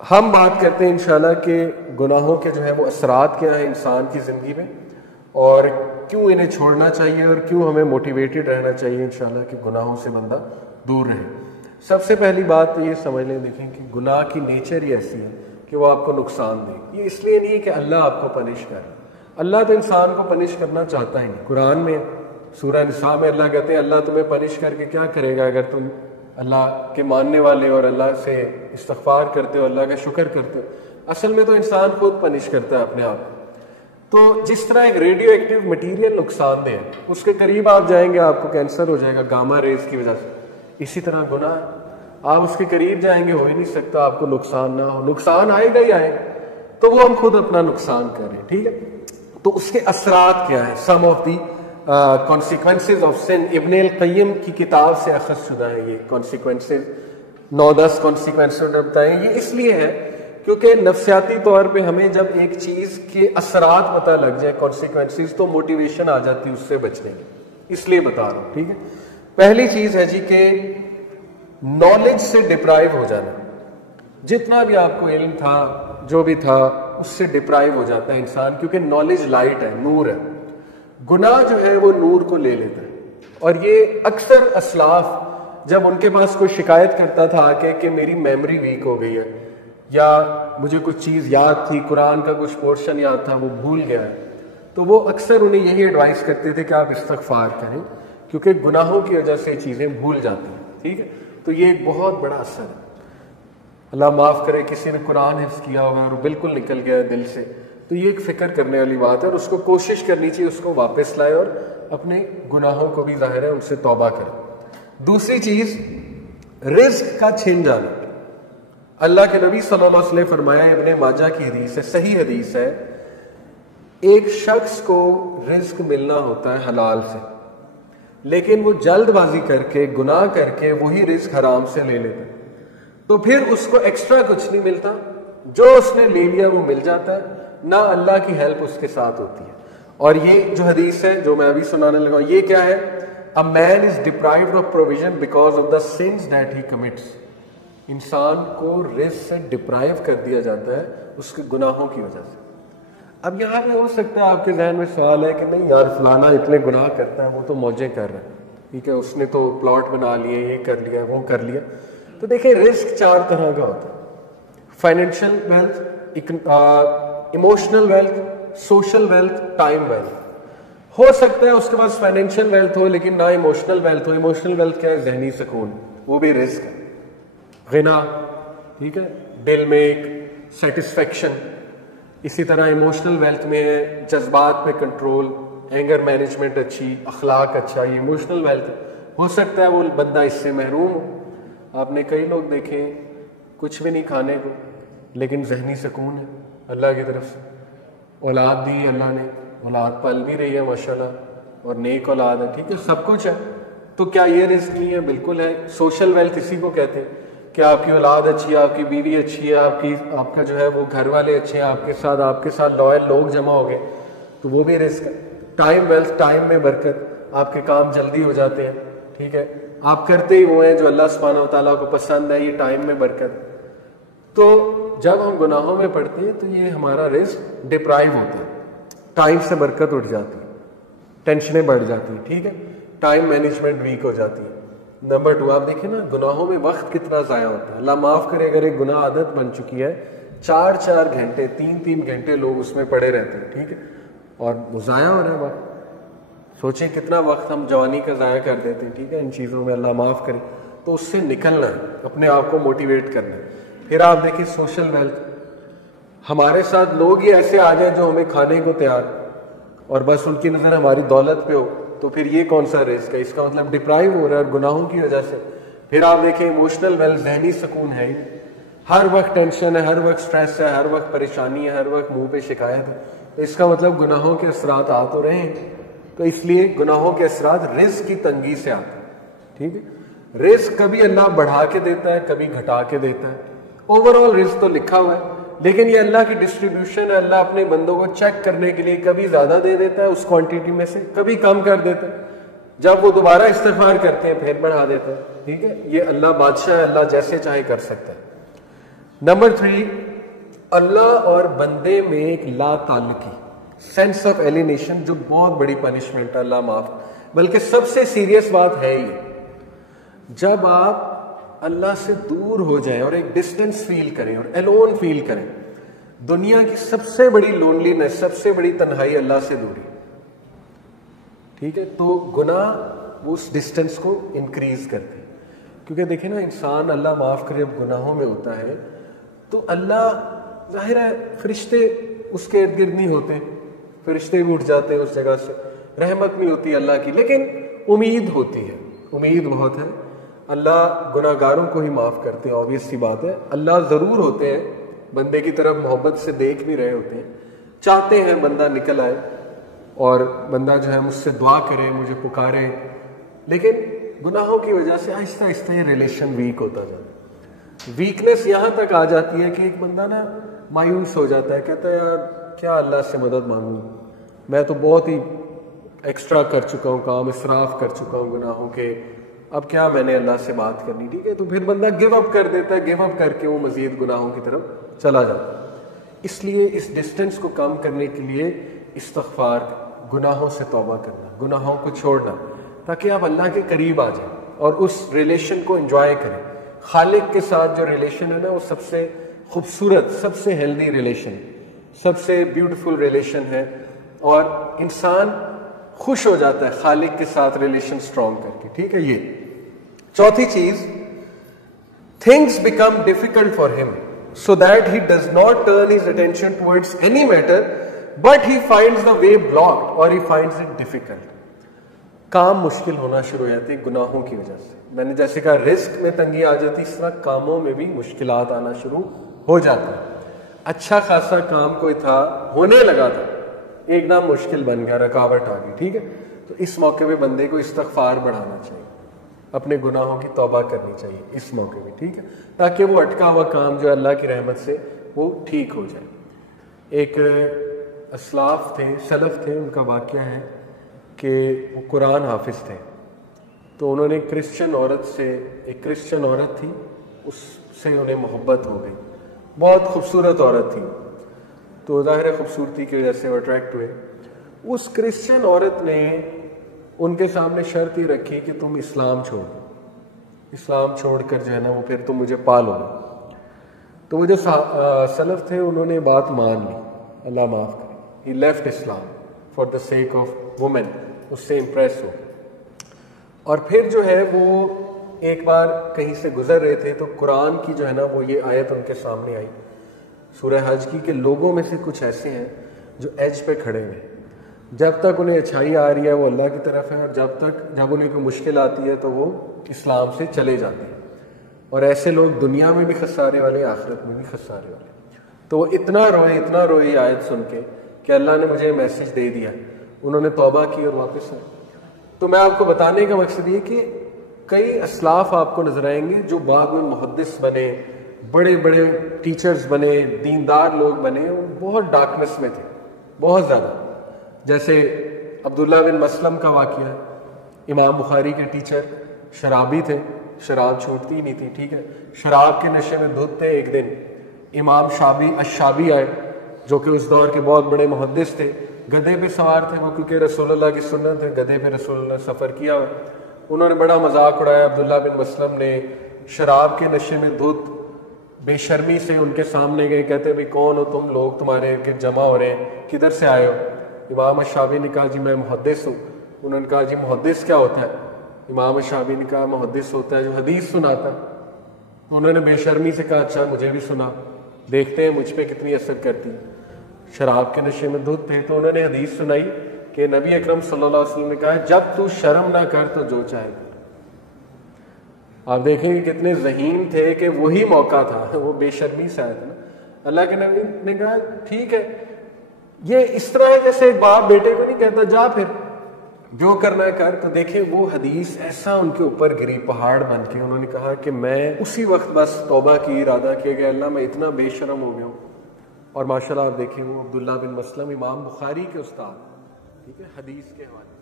ہم بات کرتے ہیں انشاءاللہ کہ گناہوں کے جو ہے وہ اثرات کیا ہیں انسان کی زندگی میں، اور کیوں انہیں چھوڑنا چاہیے، اور کیوں ہمیں موٹیویٹڈ رہنا چاہیے انشاءاللہ کہ گناہوں سے بندہ دور رہے۔ سب سے پہلی بات تو یہ سمجھ لیں، دیکھیں کہ گناہ کی نیچر ہی ایسی ہے کہ وہ آپ کو نقصان دے۔ یہ اس لیے نہیں ہے کہ اللہ آپ کو پنش کرے، اللہ تو انسان کو پنش کرنا چاہتا ہی نہیں۔ قرآن میں سورہ نساء میں اللہ کہتے ہیں اللہ تمہیں پنش کر کے کیا کرے گا اگر تم اللہ کے ماننے والے اور اللہ سے استغفار کرتے ہو، اللہ کا شکر کرتے ہو۔ اصل میں تو انسان خود پنش کرتا ہے اپنے آپ۔ تو جس طرح ایک ریڈیو ایکٹیو مٹیریل نقصان دہ ہے، اس کے قریب آپ جائیں گے آپ کو کینسر ہو جائے گا گاما ریز کی وجہ سے، اسی طرح گناہ آپ اس کے قریب جائیں گے، ہو ہی نہیں سکتا آپ کو نقصان نہ ہو، نقصان آئے گا ہی آئے گا، تو وہ ہم خود اپنا نقصان کر رہے ہیں، ٹھیک ہے۔ تو اس کے اثرات کیا ہیں، some of the consequences of sin۔ ابن القیم کی کتاب سے اخذ شدہ ہے یہ consequences، 9-10 consequences بتائیں۔ یہ اس لیے ہے کیونکہ نفسیاتی طور پہ ہمیں جب ایک چیز کے اثرات پتہ لگ جائے consequences، تو موٹیویشن آ جاتی ہے اس سے بچنے کی، اس لیے بتا رہا ہوں، ٹھیک ہے۔ پہلی چیز ہے جی کہ نالج سے ڈپرائیو ہو جانا، جتنا بھی آپ کو علم تھا جو بھی تھا اس سے ڈپرائیو ہو جاتا ہے انسان، کیونکہ نالج لائٹ ہے، نور ہے۔ گناہ جو ہے وہ نور کو لے لیتا ہے، اور یہ اکثر اسلاف جب ان کے پاس کوئی شکایت کرتا تھا آ کے کہ میری میموری ویک ہو گئی ہے، یا مجھے کچھ چیز یاد تھی، قرآن کا کچھ پورشن یاد تھا وہ بھول گیا ہے، تو وہ اکثر انہیں یہی ایڈوائز کرتے تھے کہ آپ استغفار کریں، کیونکہ گناہوں کی وجہ سے چیزیں بھول جاتی ہیں، ٹھیک ہے۔ تو یہ ایک بہت بڑا اثر ہے۔ اللہ معاف کرے کسی نے قرآن حفظ کیا ہوگا اور بالکل نکل گیا ہے دل سے، تو یہ ایک فکر کرنے والی بات ہے، اور اس کو کوشش کرنی چاہیے اس کو واپس لائے، اور اپنے گناہوں کو بھی ظاہر ہے ان سے توبہ کرے۔ دوسری چیز رزق کا چھن جانا۔ اللہ کے نبی صلی اللہ علیہ وسلم نے فرمایا، ابن ماجہ کی حدیث ہے، صحیح حدیث ہے، ایک شخص کو رزق ملنا ہوتا ہے حلال سے، لیکن وہ جلد بازی کر کے گناہ کر کے وہی رزق حرام سے لے لیتا ہے، تو پھر اس کو ایکسٹرا کچھ نہیں ملتا، جو اس نے لے لیا وہ مل جاتا ہے، نہ اللہ کی ہیلپ اس کے ساتھ ہوتی ہے۔ اور یہ جو حدیث ہے جو میں ابھی سنانے لگا ہوں، یہ کیا ہے؟ A man is deprived of provision because of the sins that he commits۔ انسان کو رزق سے ڈپرائیو کر دیا جاتا ہے اس کے گناہوں کی وجہ سے۔ اب یہاں پہ ہو سکتا ہے آپ کے ذہن میں سوال ہے کہ نہیں یار فلانا اتنے گناہ کرتا ہے، وہ تو موجیں کر رہا ہے، ٹھیک ہے، اس نے تو پلاٹ بنا لیے، یہ کر لیا وہ کر لیا۔ تو دیکھیں رزق 4 طرح کا ہوتا ہے، financial wealth, emotional wealth, social wealth, time wealth. ہو سکتا ہے اس کے پاس فائنینشیل ویلتھ ہو لیکن نہ ایموشنل ویلتھ ہو۔ ایموشنل ویلتھ کیا ہے؟ ذہنی سکون، وہ بھی رزق ہے، غنا، ٹھیک ہے، دل میں ایک سیٹسفیکشن۔ اسی طرح ایموشنل ویلتھ میں ہے جذبات پہ کنٹرول، اینگر مینجمنٹ اچھی، اخلاق اچھا، یہ ایموشنل ویلتھ۔ ہو سکتا ہے وہ بندہ اس سے محروم ہو۔ آپ نے کئی لوگ دیکھے کچھ بھی نہیں کھانے کو لیکن ذہنی سکون ہے اللہ کی طرف سے، اولاد دی اللہ نے، اولاد پل بھی رہی ہے ماشاءاللہ، اور نیک اولاد ہے، ٹھیک ہے، سب کچھ ہے، تو کیا یہ رزق نہیں ہے؟ بالکل ہے۔ سوشل ویلتھ اسی کو کہتے ہیں کہ آپ کی اولاد اچھی ہے، آپ کی بیوی اچھی ہے، آپ کا جو ہے وہ گھر والے اچھے ہیں، آپ کے ساتھ لوائل لوگ جمع ہو گئے، تو وہ بھی رزق ہے۔ ٹائم ویلتھ، ٹائم میں برکت، آپ کے کام جلدی ہو جاتے ہیں، ٹھیک ہے، آپ کرتے ہی وہ ہیں جو اللہ سبحانہ وتعالیٰ کو پسند ہے، یہ ٹائم میں برکت۔ تو جب ہم گناہوں میں پڑتے ہیں تو یہ ہمارا رزق ڈپرائیو ہوتا ہے، ٹائم سے برکت اٹھ جاتی ہے، ٹینشنیں بڑھ جاتی ہیں، ٹھیک ہے، ٹائم مینجمنٹ ویک ہو جاتی ہے۔ نمبر 2 آپ دیکھیں نا گناہوں میں وقت کتنا ضائع ہوتا ہے۔ اللہ معاف کرے اگر ایک گناہ عادت بن چکی ہے، 4 گھنٹے 3 گھنٹے لوگ اس میں پڑے رہتے ہیں، ٹھیک ہے، اور وہ ضائع ہو رہا ہے وقت۔ سوچیں کتنا وقت ہم جوانی کا ضائع کر دیتے ہیں، ٹھیک ہے، ان چیزوں میں، اللہ معاف کرے۔ تو اس سے نکلنا ہے، اپنے آپ کو موٹیویٹ کرنا ہے۔ پھر آپ دیکھیں سوشل ویلتھ، ہمارے ساتھ لوگ ہی ایسے آ جائیں جو ہمیں کھانے کو تیار، اور بس ان کی نظر ہماری دولت پہ ہو، تو پھر یہ کون سا رزق ہے؟ اس کا مطلب ڈپرائیو ہو رہا ہے اور گناہوں کی وجہ سے۔ پھر آپ دیکھیں ایموشنل ویلتھ، ذہنی سکون ہے، ہر وقت ٹینشن ہے، ہر وقت سٹریس ہے، ہر وقت پریشانی ہے، ہر وقت منہ پہ شکایت ہے، تو اس کا مطلب گناہوں کے اثرات آ تو رہے ہیں۔ تو اس لیے گناہوں کے اثرات رزق کی تنگی سے آتے ہیں، ٹھیک ہے۔ رزق کبھی اللہ بڑھا کے دیتا ہے، کبھی گھٹا کے دیتا ہے، اوور آل رزق تو لکھا ہوا ہے، لیکن یہ اللہ کی ڈسٹریبیوشن ہے۔ اللہ اپنے بندوں کو چیک کرنے کے لیے کبھی زیادہ دے دیتا ہے اس کوانٹیٹی میں سے، کبھی کم کر دیتا ہے، جب وہ دوبارہ استغفار کرتے ہیں پھر بڑھا دیتا ہے، ٹھیک ہے۔ یہ اللہ بادشاہ ہے، اللہ جیسے چاہے کر سکتا ہے۔ نمبر 3، اللہ اور بندے میں ایک لا تعلقی، سینس آف ایلینیشن، جو بہت بڑی پنشمنٹ ہے، اللہ معاف، بلکہ سب سے سیریس بات ہے یہ، جب آپ اللہ سے دور ہو جائیں اور ایک ڈسٹینس فیل کریں اور الون فیل کریں۔ دنیا کی سب سے بڑی لونلینس، سب سے بڑی تنہائی اللہ سے دوری، ٹھیک ہے؟ تو گناہ اس ڈسٹینس کو انکریز کرتے ہیں، کیونکہ دیکھیں نا، انسان اللہ معاف کرے جب گناہوں میں ہوتا ہے تو اللہ، ظاہر ہے فرشتے اس کے ارد گرد نہیں ہوتے، فرشتے بھی اٹھ جاتے ہیں اس جگہ سے، رحمت نہیں ہوتی اللہ کی، لیکن امید ہوتی ہے، امید بہت ہے۔ اللہ گناہ گاروں کو ہی معاف کرتے ہیں، obvious سی بات ہے۔ اللہ ضرور ہوتے ہیں، بندے کی طرف محبت سے دیکھ بھی رہے ہوتے ہیں، چاہتے ہیں بندہ نکل آئے اور بندہ جو ہے مجھ سے دعا کرے، مجھے پکارے، لیکن گناہوں کی وجہ سے آہستہ آہستہ یہ ریلیشن ویک ہوتا جاتا ہے۔ ویکنس یہاں تک آ جاتی ہے کہ ایک بندہ نا مایوس ہو جاتا ہے، کہتا ہے یار کیا اللہ سے مدد مانگوں، میں تو بہت ہی ایکسٹرا کر چکا ہوں، کام اسراف کر چکا ہوں گناہوں کے، اب کیا میں نے اللہ سے بات کرنی، ٹھیک ہے؟ تو پھر بندہ گیو اپ کر دیتا ہے، گیو اپ کر کے وہ مزید گناہوں کی طرف چلا جاتا ہے۔ اس لیے اس ڈسٹینس کو کم کرنے کے لیے استغفار، گناہوں سے توبہ کرنا، گناہوں کو چھوڑنا، تاکہ آپ اللہ کے قریب آ جائیں اور اس ریلیشن کو انجوائے کریں۔ خالق کے ساتھ جو ریلیشن ہے نا، وہ سب سے خوبصورت، سب سے ہیلدی ریلیشن، سب سے بیوٹیفل ریلیشن ہے، اور انسان خوش ہو جاتا ہے خالق کے ساتھ ریلیشن سٹرونگ کر کے، ٹھیک ہے؟ یہ چوتھی چیز، things become difficult for him so that he does not turn his attention towards any matter but he finds the way blocked or he finds it difficult۔ کام مشکل ہونا شروع ہو جاتے ہیں گناہوں کی وجہ سے۔ میں نے جیسے کہا رزق میں تنگی آ جاتی، اس طرح کاموں میں بھی مشکلات آنا شروع ہو جاتا ہے۔ اچھا خاصا کام کوئی تھا، ہونے لگا تھا، ایک دم مشکل بن گیا، رکاوٹ آ گئی، ٹھیک ہے؟ تو اس موقع پہ بندے کو استغفار بڑھانا چاہیے، اپنے گناہوں کی توبہ کرنی چاہیے اس موقع پہ، ٹھیک ہے؟ تاکہ وہ اٹکا ہوا کام جو اللہ کی رحمت سے وہ ٹھیک ہو جائے۔ ایک اسلاف تھے، سلف تھے، ان کا واقعہ ہے کہ وہ قرآن حافظ تھے، تو انہوں نے ایک کرسچن عورت تھی، اس سے انہیں محبت ہو گئی، بہت خوبصورت عورت تھی، تو ظاہر خوبصورتی کی وجہ سے وہ اٹریکٹ ہوئے۔ اس کرسچن عورت نے ان کے سامنے شرط ہی رکھی کہ تم اسلام چھوڑ کر جو ہے نا وہ پھر تم مجھے پالو۔ تو وہ جو سلف تھے انہوں نے بات مان لی، اللہ معاف کرے، he left Islam for the sake of women, اس سے امپریس ہو۔ اور پھر جو ہے وہ ایک بار کہیں سے گزر رہے تھے تو قرآن کی جو ہے نا وہ یہ آیت ان کے سامنے آئی، سورہ حج کی، کہ لوگوں میں سے کچھ ایسے ہیں جو ایج پہ کھڑے ہیں، جب تک انہیں اچھائی آ رہی ہے وہ اللہ کی طرف ہے، اور جب انہیں کوئی مشکل آتی ہے تو وہ اسلام سے چلے جاتے ہیں، اور ایسے لوگ دنیا میں بھی خسارے والے، آخرت میں بھی خسارے والے۔ تو وہ اتنا روئے آیت سن کے کہ اللہ نے مجھے میسج دے دیا، انہوں نے توبہ کی اور واپس آئے۔ تو میں آپ کو بتانے کا مقصد یہ کہ کئی اسلاف آپ کو نظر آئیں گے جو بعد میں محدث بنے، بڑے بڑے ٹیچرز بنے، دیندار لوگ بنے، وہ بہت ڈارکنس میں تھے، بہت زیادہ۔ جیسے عبداللہ بن مسلم کا واقعہ ہے، امام بخاری کے ٹیچر، شرابی تھے، شراب چھوٹتی ہی نہیں تھی، ٹھیک ہے؟ شراب کے نشے میں دھت تھے۔ ایک دن امام الشابی آئے، جو کہ اس دور کے بہت بڑے محدث تھے، گدھے پہ سوار تھے وہ، کیونکہ رسول اللہ کی سنت ہے، گدھے پہ رسول اللہ نے سفر کیا ہوا۔ انہوں نے بڑا مذاق اڑایا عبداللہ بن مسلم نے، شراب کے نشے میں دھت، بے شرمی سے ان کے سامنے گئے، کہتے بھئی کون ہو تم لوگ، تمہارے جمع ہو رہے ہیں، کدھر سے آئے ہو؟ امام الشابی نے کہا جی میں محدث ہوں۔ انہوں نے کہا جی محدث کیا ہوتا ہے؟ امام الشابی نے کہا محدث ہوتا ہے جو حدیث سناتا۔ انہوں نے بے شرمی سے کہا اچھا مجھے بھی سنا، دیکھتے ہیں مجھ پہ کتنی اثر کرتی۔ شراب کے نشے میں دھت تھے تو انہوں نے حدیث سنائی کہ نبی اکرم صلی اللہ علیہ وسلم نے کہا جب تو شرم نہ کر تو جو چاہے کر۔ آپ دیکھیں گے کتنے ذہین تھے کہ وہی موقع تھا، وہ بے شرمی سے آئے تھے نا۔ اللہ کے نبی نے کہا ٹھیک ہے، یہ اس طرح ہے جیسے ایک باپ بیٹے کو نہیں کہتا جا پھر جو کرنا ہے کر۔ تو دیکھیں وہ حدیث ایسا ان کے اوپر گری پہاڑ بن کے، انہوں نے کہا کہ میں اسی وقت بس توبہ کی، ارادہ کیا کہ اللہ میں اتنا بے شرم ہو گیا ہوں۔ اور ماشاءاللہ آپ دیکھیں وہ عبداللہ بن مسلم امام بخاری کے استاد، ٹھیک ہے، حدیث کے حوالے